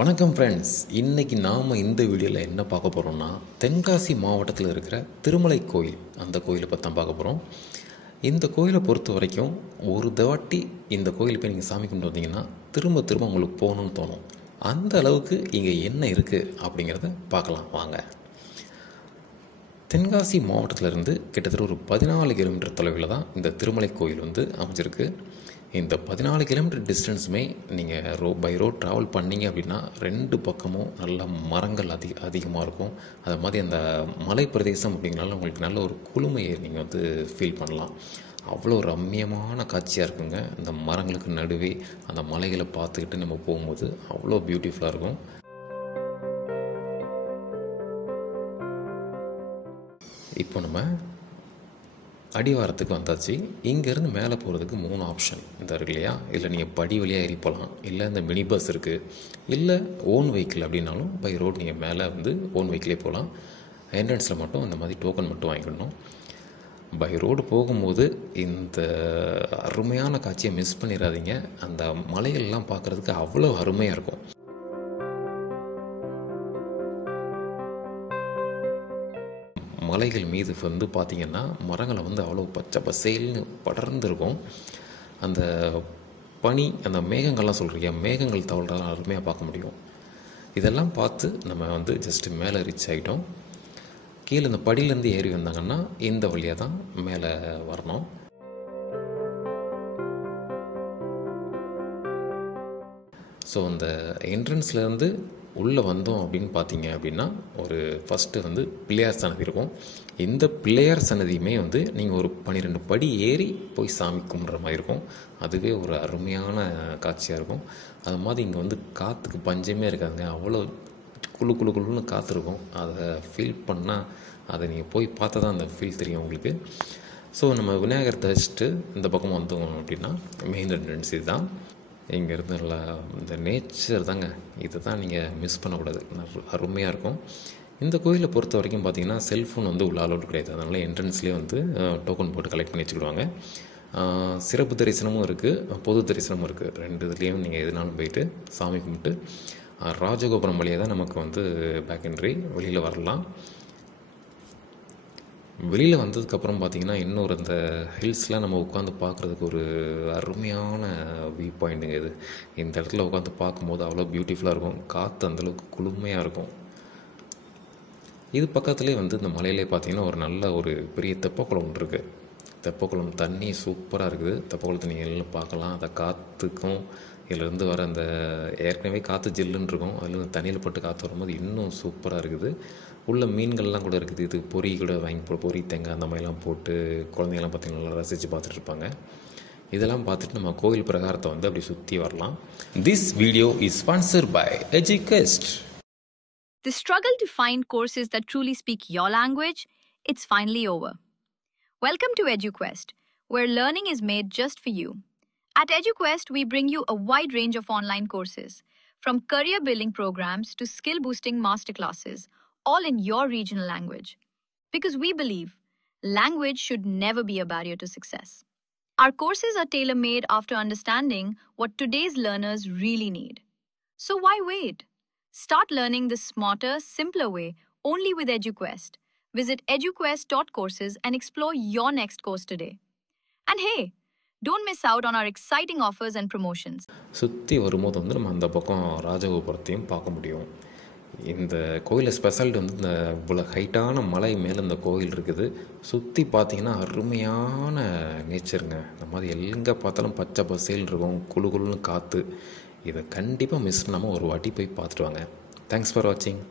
வணக்கம் ஃப்ரெண்ட்ஸ். இன்றைக்கி நாம் இந்த வீடியோவில் என்ன பார்க்க போகிறோம்னா, தென்காசி மாவட்டத்தில் இருக்கிற திருமலை கோயில், அந்த கோயிலை பற்றி தான் பார்க்க போகிறோம். இந்த கோயிலை பொறுத்த வரைக்கும் ஒரு தாட்டி இந்த கோயிலுக்கு போய் நீங்கள் சாமி கும்பிட்டு வந்தீங்கன்னா திரும்ப திரும்ப உங்களுக்கு போகணுன்னு தோணும். அந்த அளவுக்கு இங்கே என்ன இருக்குது அப்படிங்கிறத பார்க்கலாம் வாங்க. தென்காசி மாவட்டத்திலேருந்து கிட்டத்தட்ட ஒரு 14 கிலோமீட்டர் தொலைவில் தான் இந்த திருமலை கோயில் அமைஞ்சிருக்கு. இந்த 14 கிலோமீட்டர் டிஸ்டன்ஸுமே நீங்கள் பை ரோட் ட்ராவல் பண்ணிங்க அப்படின்னா 2 பக்கமும் நல்ல மரங்கள் அதிகமாக இருக்கும். அது மாதிரி அந்த மலை பிரதேசம் அப்படிங்கிறனால உங்களுக்கு நல்ல ஒரு குளுமையை நீங்கள் ஃபீல் பண்ணலாம். அவ்வளோ ரம்மியமான காட்சியாக இருக்குங்க. இந்த மரங்களுக்கு நடுவே அந்த மலைகளை பார்த்துக்கிட்டு நம்ம போகும்போது அவ்வளோ பியூட்டிஃபுல்லாக இருக்கும். இப்போ நம்ம அடிவாரத்துக்கு வந்தாச்சு. இங்கேருந்து மேலே போகிறதுக்கு 3 ஆப்ஷன் இருக்கு இல்லையா? இல்லை நீங்கள் படி வழியாக ஏறி போகலாம், இல்லை இந்த மினி பஸ் இருக்குது, இல்லை ஓன் வெஹிக்கிள் அப்படின்னாலும் பை ரோட் நீங்கள் மேலே ஓன் வெஹிக்கிளே போகலாம். என்ட்ரன்ஸில் மட்டும் இந்த மாதிரி டோக்கன் மட்டும் வாங்கிக்கணும். பை ரோடு போகும்போது இந்த அருமையான காட்சியை மிஸ் பண்ணிடாதீங்க. அந்த மலைகள்லாம் பார்க்குறதுக்கு அவ்வளோ அருமையாக இருக்கும். மலைகள் மீது பார்த்திங்கன்னா மரங்களை அவ்வளோ பச்சை பசேல்னு படர்ந்துருக்கும். அந்த பனி, அந்த மேகங்கள்லாம் சொல்கிறீங்க, மேகங்கள் தவழ்றதெல்லாம் அருமையாக பார்க்க முடியும். இதெல்லாம் பார்த்து நம்ம ஜஸ்ட்டு மேலே ரீச் ஆகிட்டோம். கீழே இந்த படியிலேருந்து ஏறி வந்தாங்கன்னா இந்த வழியாக தான் மேலே வரணும். ஸோ அந்த என்ட்ரன்ஸ்லேருந்து உள்ளே வந்தோம் அப்படின்னு பார்த்தீங்க அப்படின்னா ஒரு ஃபஸ்ட்டு பிள்ளையார் சன்னதி இருக்கும். இந்த பிள்ளையார் சன்னதியுமே நீங்கள் ஒரு 12 படி ஏறி போய் சாமி கும்பிட்ற மாதிரி இருக்கும். அதுவே ஒரு அருமையான காட்சியாக இருக்கும். அது மாதிரி இங்கே காற்றுக்கு பஞ்சமே இருக்காதுங்க. அவ்வளோ குழு குழு குழுன்னு காற்றுருக்கும். அதை ஃபீல் பண்ணால் அதை நீங்கள் போய் பார்த்தா தான் அந்த ஃபீல் தெரியும் உங்களுக்கு. ஸோ நம்ம விநாயகர் தரிசிட்டு இந்த பக்கம் வந்தோம் அப்படின்னா மெயின் என்ட்ரன்ஸ் இது தான். இங்கேருந்து நல்லா இந்த நேச்சர் தாங்க, இதை தான் நீங்கள் மிஸ் பண்ணக்கூடாது. அருமையாக இருக்கும். இந்த கோயிலை பொறுத்த வரைக்கும் பார்த்தீங்கன்னா செல்ஃபோன் உள்ள அலோடு கிடையாது. அதனால் என்ட்ரன்ஸ்லேயே டோக்கன் போட்டு கலெக்ட் பண்ணி வச்சுக்கிடுவாங்க. சிறப்பு தரிசனமும் இருக்குது, பொது தரிசனமும் இருக்குது. 2 இதுலேயும் நீங்கள் எதுனாலும் போயிட்டு சாமி கும்பிட்டு ராஜகோபுரம் வழியாக தான் நமக்கு பேக் என்ட்ரி வெளியில் வரலாம். வெளியில் வந்ததுக்கப்புறம் பார்த்திங்கன்னா இன்னொரு அந்த ஹில்ஸ்லாம் நம்ம உட்காந்து பார்க்குறதுக்கு ஒரு அருமையான வியூ பாயிண்ட்டுங்க இது. இந்த இடத்துல உட்காந்து பார்க்கும்போது அவ்வளோ பியூட்டிஃபுல்லாக இருக்கும். காற்று அந்தளவுக்கு குளுமையாக இருக்கும். இது பக்கத்துலேயே இந்த மலையிலே பார்த்திங்கன்னா ஒரு நல்ல ஒரு பெரிய தெப்பக்குளம் ஒன்று இருக்குது. தெப்பக்குளம் தண்ணி சூப்பராக இருக்குது. தெப்பக்குளத்தை நீங்கள் எல்லாம் பார்க்கலாம். அந்த காற்றுக்கும் இதிலேருந்து வர அந்த ஏற்கனவே காற்று ஜில்லுன்னு இருக்கும், அதில் தண்ணியில் போட்டு காற்று வரும்போது இன்னும் சூப்பராக இருக்குது. உள்ள மீன்கள்லாம் கூட இருக்குது. இது பொரி கூட வாங்கி பொரி தேங்காய் அந்த மாதிரிலாம் போட்டு குழந்தைங்கள்லாம் பார்த்திங்கன்னா நல்லா ரசித்து பார்த்துட்டு இருப்பாங்க. இதெல்லாம் பார்த்துட்டு நம்ம கோயில் பிரகாரத்தை அப்படி சுற்றி வரலாம். This video is sponsored by EduQuest. The struggle to find courses that truly speak your language, it's finally over. Welcome to EduQuest, where learning is made just for you. At EduQuest, we bring you a wide range of online courses, from career building programs to skill boosting masterclasses, all in your regional language. Because we believe language should never be a barrier to success. Our courses are tailor-made after understanding what today's learners really need. So why wait? Start learning the smarter, simpler way only with EduQuest. Visit eduquest.courses and explore your next course today. And hey, don't miss out on our exciting offers and promotions. சுற்றி வரும்போது நம்ம அந்த பக்கம் ராஜகோபுரத்தையும் பார்க்க முடியும். இந்த கோயிலில் speciality இந்த இவ்வளோ ஹைட்டான மலை மேலே இந்த கோயில் இருக்குது. சுற்றி பார்த்தீங்கன்னா அருமையான நேச்சருங்க. இந்த மாதிரி எங்கே பார்த்தாலும் பச்சை பசேல் இருக்கும், குழு குழுன்னு காற்று. இதை கண்டிப்பாக மிஸ் பண்ணாமல் ஒரு வாட்டி போய் பார்த்துட்டு வாங்க. தேங்க்ஸ் ஃபார் வாட்சிங்.